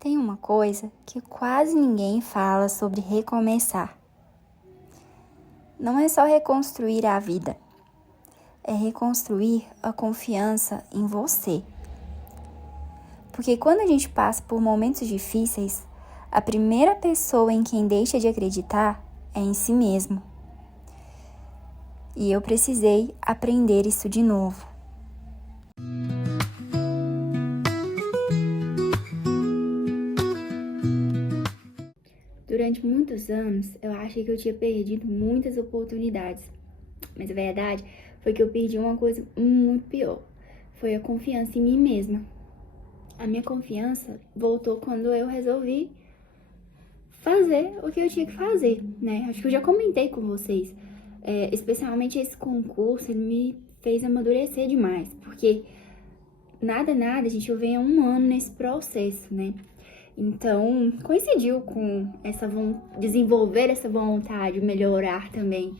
Tem uma coisa que quase ninguém fala sobre recomeçar. Não é só reconstruir a vida, é reconstruir a confiança em você. Porque quando a gente passa por momentos difíceis, a primeira pessoa em quem deixa de acreditar é em si mesmo. E eu precisei aprender isso de novo. Durante muitos anos, eu achei que eu tinha perdido muitas oportunidades. Mas a verdade foi que eu perdi uma coisa muito pior. Foi a confiança em mim mesma. A minha confiança voltou quando eu resolvi fazer o que eu tinha que fazer, né? Acho que eu já comentei com vocês. Especialmente esse concurso, ele me fez amadurecer demais. Porque nada, a gente vem há um ano nesse processo, né? Então, coincidiu com desenvolver essa vontade, melhorar também.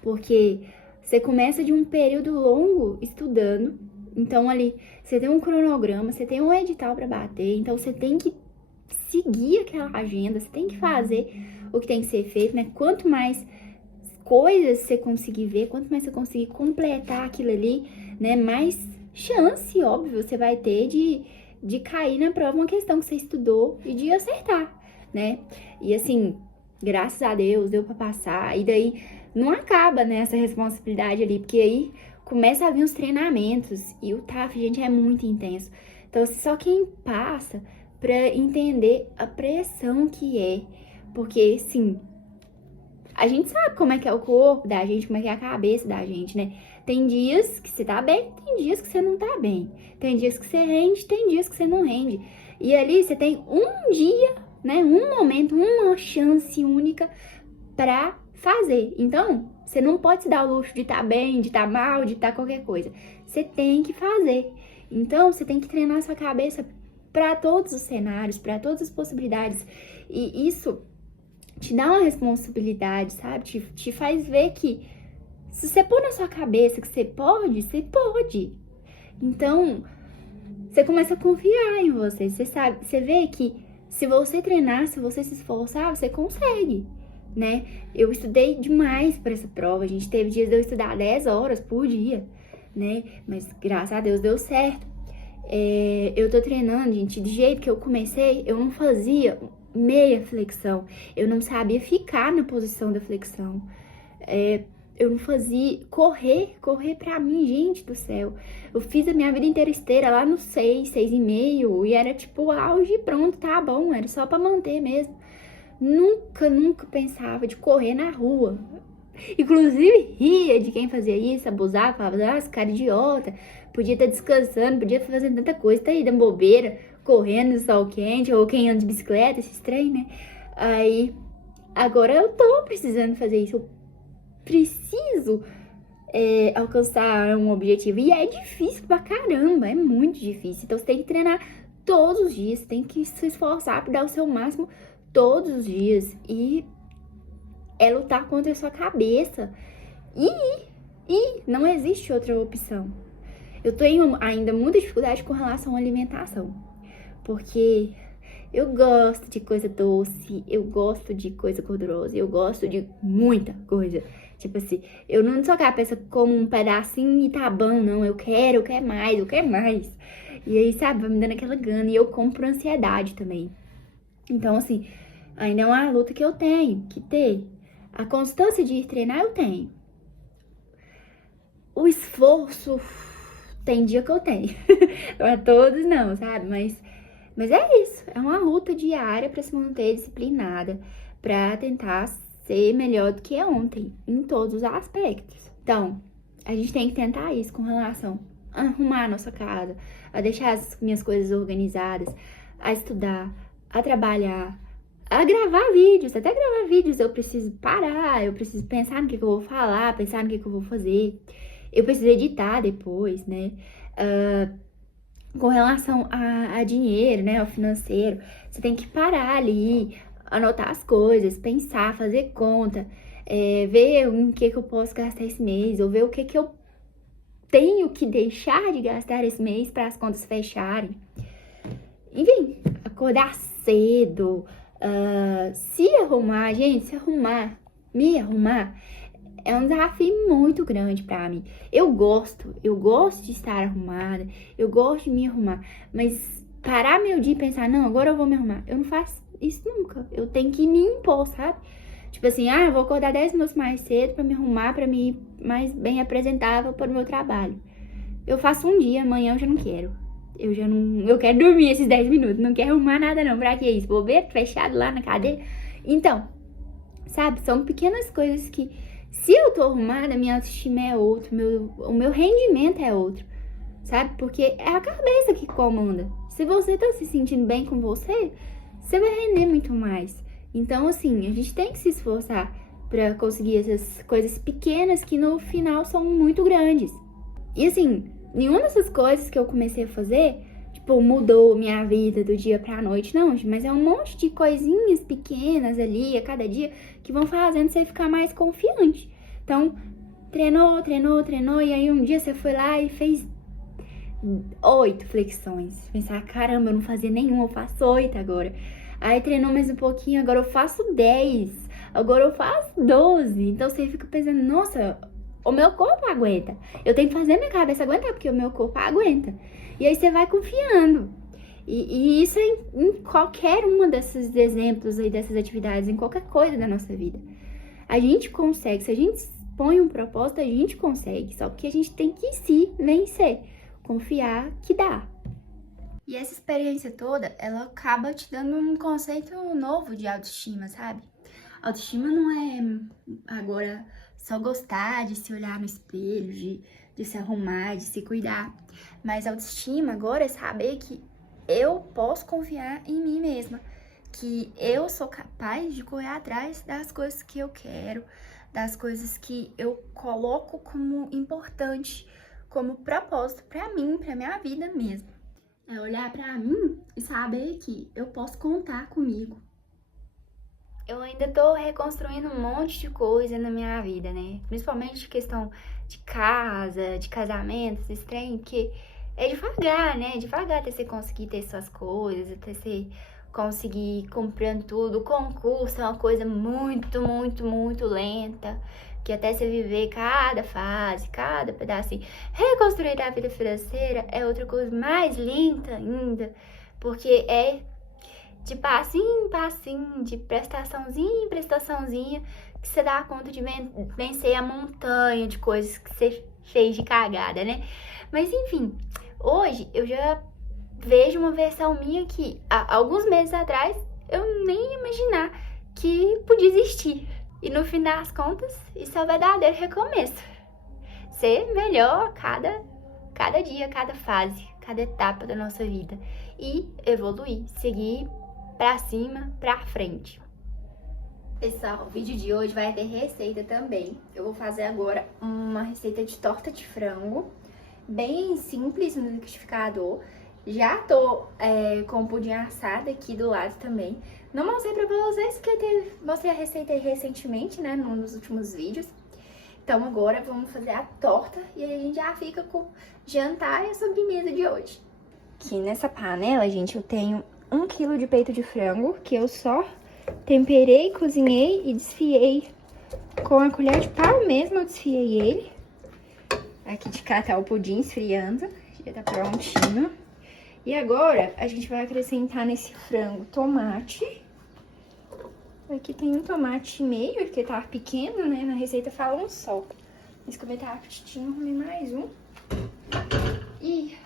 Porque você começa de um período longo estudando, então ali você tem um cronograma, você tem um edital para bater, então você tem que seguir aquela agenda, você tem que fazer o que tem que ser feito, né? Quanto mais coisas você conseguir ver, quanto mais você conseguir completar aquilo ali, né? Mais chance, óbvio, você vai ter de cair na prova uma questão que você estudou e de acertar, né? E assim, graças a Deus, deu pra passar. E daí não acaba, né, essa responsabilidade ali, porque aí começa a vir os treinamentos e o TAF, gente, é muito intenso. Então, só quem passa pra entender a pressão que é. Porque, assim, a gente sabe como é que é o corpo da gente, como é que é a cabeça da gente, né? Tem dias que você tá bem, tem dias que você não tá bem. Tem dias que você rende, tem dias que você não rende. E ali você tem um dia, né? Um momento, uma chance única pra fazer. Então, você não pode se dar o luxo de estar bem, de estar mal, de estar qualquer coisa. Você tem que fazer. Então, você tem que treinar a sua cabeça pra todos os cenários, pra todas as possibilidades. E isso te dá uma responsabilidade, sabe? Te faz ver que se você pôr na sua cabeça que você pode, você pode. Então, você começa a confiar em você. Você sabe, você vê que se você treinar, se você se esforçar, você consegue, né? Eu estudei demais para essa prova. A gente teve dias de eu estudar 10 horas por dia, né? Mas graças a Deus deu certo. Eu tô treinando, gente, de jeito que eu comecei, eu não fazia meia flexão. Eu não sabia ficar na posição da flexão. Eu não fazia correr pra mim, gente do céu. Eu fiz a minha vida inteira esteira lá no 6,5 e era tipo auge, pronto, tá bom, era só pra manter mesmo. Nunca pensava de correr na rua. Inclusive ria de quem fazia isso, abusava, falava, esse cara idiota, podia estar descansando, podia estar fazendo tanta coisa, tá aí dando bobeira, correndo no sol quente, ou quem anda de bicicleta, esse estranho, né? Aí, agora eu tô precisando fazer isso, eu preciso alcançar um objetivo, e é difícil pra caramba, é muito difícil, então você tem que treinar todos os dias, você tem que se esforçar pra dar o seu máximo todos os dias, e é lutar contra a sua cabeça. E não existe outra opção. Eu tenho ainda muita dificuldade com relação à alimentação. Porque eu gosto de coisa doce, eu gosto de coisa gordurosa, eu gosto de muita coisa. Tipo assim, eu não sou aquela pessoa que come um pedacinho e tá bom, não. Eu quero mais, eu quero mais. E aí, sabe, vai me dando aquela gana. E eu como por ansiedade também. Então, assim, ainda é uma luta que eu tenho que ter. A constância de ir treinar eu tenho. O esforço tem dia que eu tenho. Não é todos não, sabe? Mas é isso. É uma luta diária pra se manter disciplinada, pra tentar ser melhor do que ontem, em todos os aspectos. Então, a gente tem que tentar isso com relação a arrumar a nossa casa, a deixar as minhas coisas organizadas, a estudar, a trabalhar, a gravar vídeos. Até gravar vídeos eu preciso parar, eu preciso pensar no que eu vou falar, pensar no que eu vou fazer. Eu preciso editar depois, né? Com relação a dinheiro, né? Ao financeiro, você tem que parar ali, anotar as coisas, pensar, fazer conta, ver o que eu posso gastar esse mês, ou ver o que eu tenho que deixar de gastar esse mês para as contas fecharem. Enfim, acordar cedo, se arrumar, gente, me arrumar, é um desafio muito grande pra mim. Eu gosto de estar arrumada, eu gosto de me arrumar, mas parar meu dia e pensar, não, agora eu vou me arrumar, eu não faço isso nunca. Eu tenho que me impor, sabe? Tipo assim, eu vou acordar 10 minutos mais cedo pra me arrumar, pra me ir mais bem apresentável para o meu trabalho. Eu faço um dia, amanhã eu já não quero. Eu quero dormir esses 10 minutos, não quero arrumar nada não. Pra que isso? Vou ver fechado lá na cadeira. Então, sabe, são pequenas coisas que, se eu tô arrumada, minha autoestima é outro, o meu rendimento é outro, sabe? Porque é a cabeça que comanda. Se você tá se sentindo bem com você, você vai render muito mais. Então, assim, a gente tem que se esforçar pra conseguir essas coisas pequenas que no final são muito grandes. E assim, nenhuma dessas coisas que eu comecei a fazer, tipo, mudou minha vida do dia pra noite, não, mas é um monte de coisinhas pequenas ali, a cada dia, que vão fazendo você ficar mais confiante. Então, treinou, e aí um dia você foi lá e fez 8 flexões. Pensar, caramba, eu não fazia nenhuma, eu faço 8 agora. Aí treinou mais um pouquinho, agora eu faço 10, agora eu faço 12. Então você fica pensando, nossa, o meu corpo aguenta. Eu tenho que fazer minha cabeça aguentar, porque o meu corpo aguenta. E aí você vai confiando. E isso é em qualquer uma desses exemplos aí, dessas atividades, em qualquer coisa da nossa vida. A gente consegue, se a gente põe um propósito, a gente consegue. Só que a gente tem que se vencer, confiar que dá. E essa experiência toda, ela acaba te dando um conceito novo de autoestima, sabe? Autoestima não é agora só gostar de se olhar no espelho, de se arrumar, de se cuidar. Mas autoestima agora é saber que eu posso confiar em mim mesma, que eu sou capaz de correr atrás das coisas que eu quero, das coisas que eu coloco como importante, como propósito pra mim, pra minha vida mesmo. É olhar pra mim e saber que eu posso contar comigo. Eu ainda tô reconstruindo um monte de coisa na minha vida, né? Principalmente questão de casa, de casamento, esse trem, porque é devagar, né? Devagar até você conseguir ter suas coisas, até você conseguir ir comprando tudo. O concurso é uma coisa muito, muito, muito lenta, que até você viver cada fase, cada pedacinho. Reconstruir a vida financeira é outra coisa mais lenta ainda, porque é de passinho em passinho, de prestaçãozinha em prestaçãozinha, que você dá conta de vencer a montanha de coisas que você fez de cagada, né? Mas enfim, hoje eu já vejo uma versão minha que há alguns meses atrás eu nem ia imaginar que podia existir. E no fim das contas, isso é o verdadeiro recomeço. Ser melhor cada dia, cada fase, cada etapa da nossa vida. E evoluir, seguir pra cima, pra frente. Pessoal, o vídeo de hoje vai ter receita também. Eu vou fazer agora uma receita de torta de frango, bem simples no liquidificador. Já tô com o pudim assado aqui do lado também. Não mostrei pra vocês, porque mostrei a receita aí recentemente, né, num dos últimos vídeos. Então agora vamos fazer a torta e aí a gente já fica com o jantar e a sobremesa de hoje. Aqui nessa panela, gente, eu tenho 1 kg de peito de frango, que eu só temperei, cozinhei e desfiei com a colher de pau mesmo, eu desfiei ele. Aqui de cá tá o pudim esfriando, já tá prontinho. E agora a gente vai acrescentar nesse frango tomate. Aqui tem um tomate e meio, porque tava pequeno, né? Na receita fala um só. Mas como ele tava petitinho, arrumei mais um. E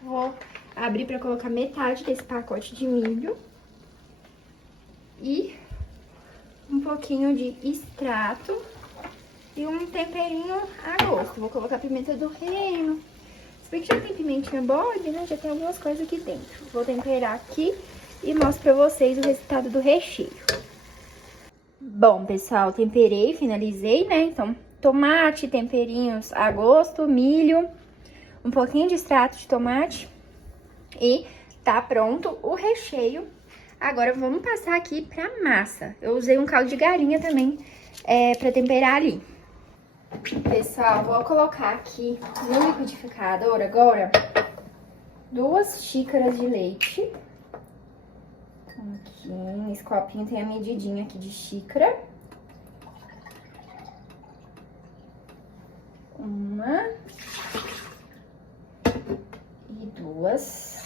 vou abrir pra colocar metade desse pacote de milho. E um pouquinho de extrato e um temperinho a gosto. Vou colocar pimenta do reino. Se bem que já tem pimentinha bode, né? Já tem algumas coisas aqui dentro. Vou temperar aqui e mostro pra vocês o resultado do recheio. Bom, pessoal, temperei, finalizei, né? Então, tomate, temperinhos a gosto, milho, um pouquinho de extrato de tomate e tá pronto o recheio. Agora vamos passar aqui pra massa. Eu usei um caldo de galinha também pra temperar ali. Pessoal, vou colocar aqui no liquidificador agora 2 xícaras de leite. Nesse copinho tem a medidinha aqui de xícara. Uma. E duas.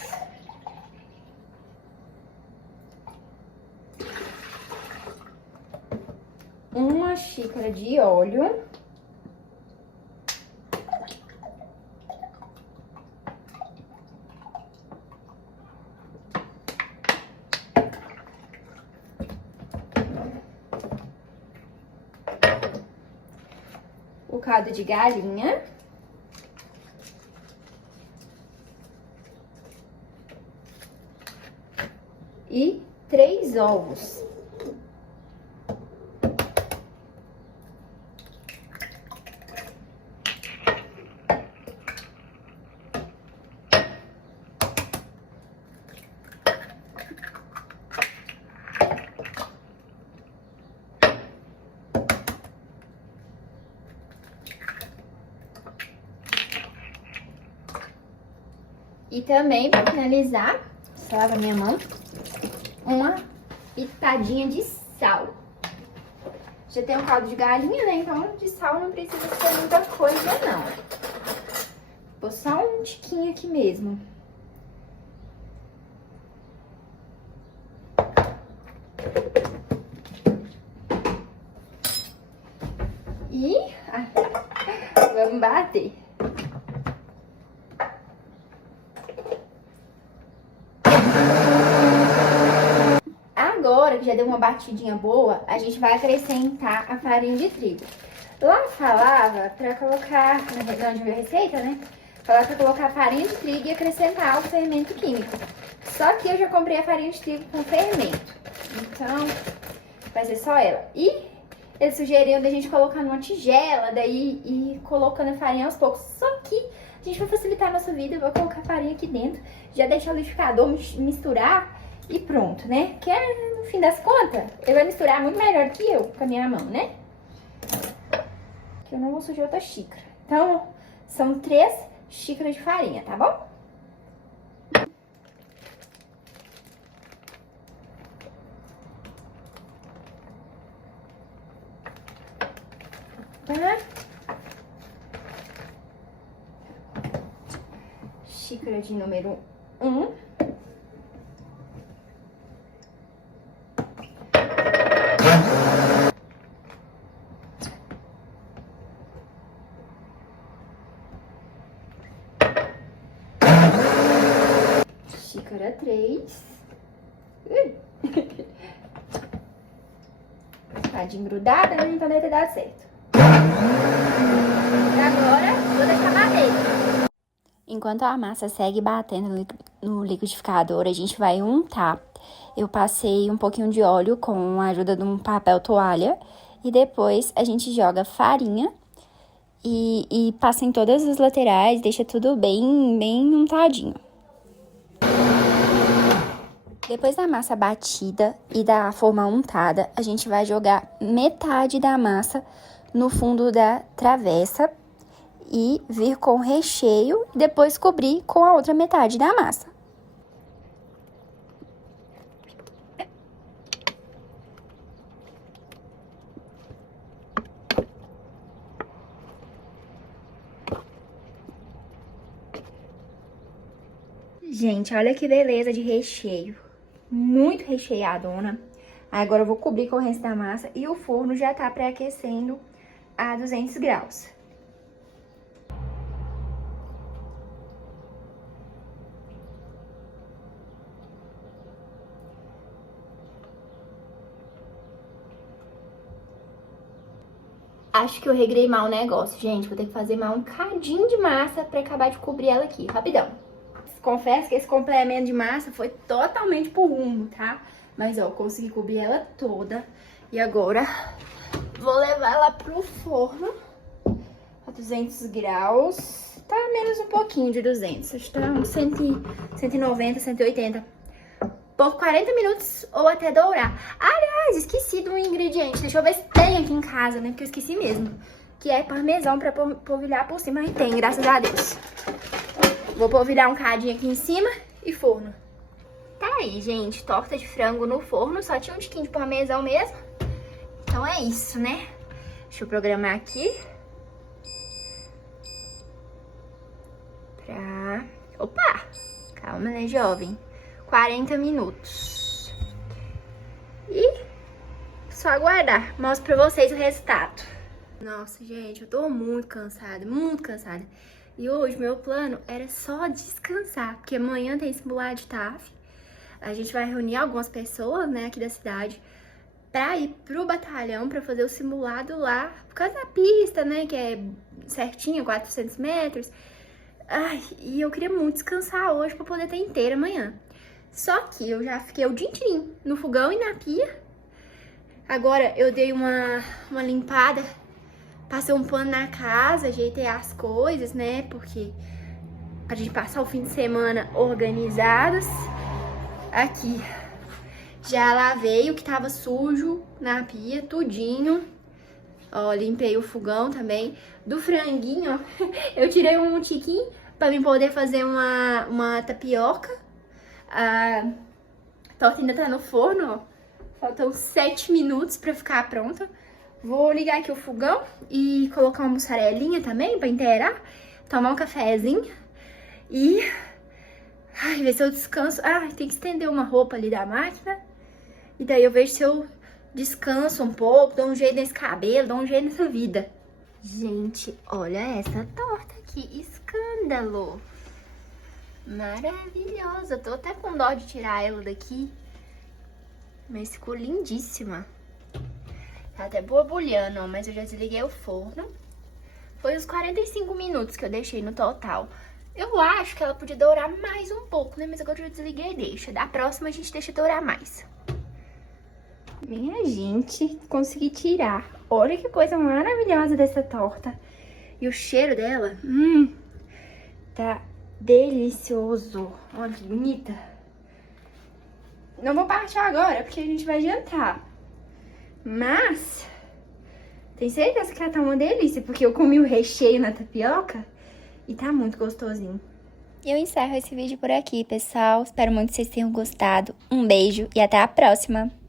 Uma xícara de óleo. O caldo de galinha. E 3 ovos. E também, para finalizar, só lava minha mão, uma pitadinha de sal. Já tem um caldo de galinha, né? Então, de sal não precisa ser muita coisa, não. Vou só um tiquinho aqui mesmo. E vamos bater. Agora que já deu uma batidinha boa, a gente vai acrescentar a farinha de trigo. Lá falava pra colocar, na verdade, onde veio a receita, né? Falava pra colocar a farinha de trigo e acrescentar o fermento químico. Só que eu já comprei a farinha de trigo com fermento. Então, vai ser só ela. E eles sugeriram da gente colocar numa tigela, daí ir colocando a farinha aos poucos. Só que a gente vai facilitar a nossa vida, eu vou colocar a farinha aqui dentro, já deixar o liquidificador misturar e pronto, né? Que é, no fim das contas, ele vai misturar muito melhor que eu com a minha mão, né? Que eu não vou sujar outra xícara. Então, são 3 xícaras de farinha, tá bom? Tá? Xícara de número 1. Xícara 3. Tá de engrudada, né? Então deve ter dado certo. E agora, vou deixar bater. Enquanto a massa segue batendo no liquidificador, a gente vai untar. Eu passei um pouquinho de óleo com a ajuda de um papel toalha. E depois a gente joga farinha e passa em todas as laterais, deixa tudo bem untadinho. Depois da massa batida e da forma untada, a gente vai jogar metade da massa no fundo da travessa e vir com o recheio e depois cobrir com a outra metade da massa. Gente, olha que beleza de recheio. Muito recheadona. Agora eu vou cobrir com o resto da massa e o forno já tá pré-aquecendo a 200 graus. Acho que eu regrei mal o negócio, gente. Vou ter que fazer mais um cadinho de massa pra acabar de cobrir ela aqui, rapidão. Confesso que esse complemento de massa foi totalmente por rumo, tá? Mas, ó, consegui cobrir ela toda. E agora, vou levar ela pro forno a 200 graus. Tá menos um pouquinho de 200. Acho que tá uns 190, 180. Por 40 minutos ou até dourar. Aliás, esqueci de um ingrediente. Deixa eu ver se tem aqui em casa, né? Porque eu esqueci mesmo. Que é parmesão pra polvilhar por cima. E tem, graças a Deus. Vou polvilhar um cadinho aqui em cima e forno. Tá aí, gente, torta de frango no forno, só tinha um tiquinho de parmesão mesmo. Então é isso, né? Deixa eu programar aqui. Opa! Calma, né, jovem? 40 minutos. E só aguardar. Mostro pra vocês o resultado. Nossa, gente, eu tô muito cansada, muito cansada. E hoje meu plano era só descansar, porque amanhã tem simulado de TAF. A gente vai reunir algumas pessoas, né, aqui da cidade, pra ir pro batalhão, pra fazer o simulado lá, por causa da pista, né, que é certinho, 400 metros. Ai, e eu queria muito descansar hoje pra poder ter inteira amanhã. Só que eu já fiquei o dia inteirinho no fogão e na pia. Agora eu dei uma limpada, passei um pano na casa, ajeitei as coisas, né, porque pra gente passar o fim de semana organizadas. Aqui, já lavei o que tava sujo na pia, tudinho. Ó, limpei o fogão também. Do franguinho, ó, eu tirei um tiquinho pra mim poder fazer uma tapioca. A torta ainda tá no forno, ó. Faltam 7 minutos pra ficar pronta. Vou ligar aqui o fogão e colocar uma mussarelinha também pra inteirar. Tomar um cafezinho e... ai, ver se eu descanso. Ah, tem que estender uma roupa ali da máquina. E daí eu vejo se eu descanso um pouco, dou um jeito nesse cabelo, dou um jeito nessa vida. Gente, olha essa torta aqui. Escândalo! Maravilhosa. Tô até com dó de tirar ela daqui. Mas ficou lindíssima. Tá até borbulhando, ó, mas eu já desliguei o forno. Foi uns 45 minutos que eu deixei no total. Eu acho que ela podia dourar mais um pouco, né? Mas agora eu já desliguei e deixa. Da próxima a gente deixa dourar mais. Minha gente, consegui tirar. Olha que coisa maravilhosa dessa torta. E o cheiro dela, tá delicioso. Olha que bonita. Não vou partir agora, porque a gente vai jantar. Mas, tenho certeza que ela tá uma delícia, porque eu comi o recheio na tapioca. E tá muito gostosinho. Eu encerro esse vídeo por aqui, pessoal. Espero muito que vocês tenham gostado. Um beijo e até a próxima!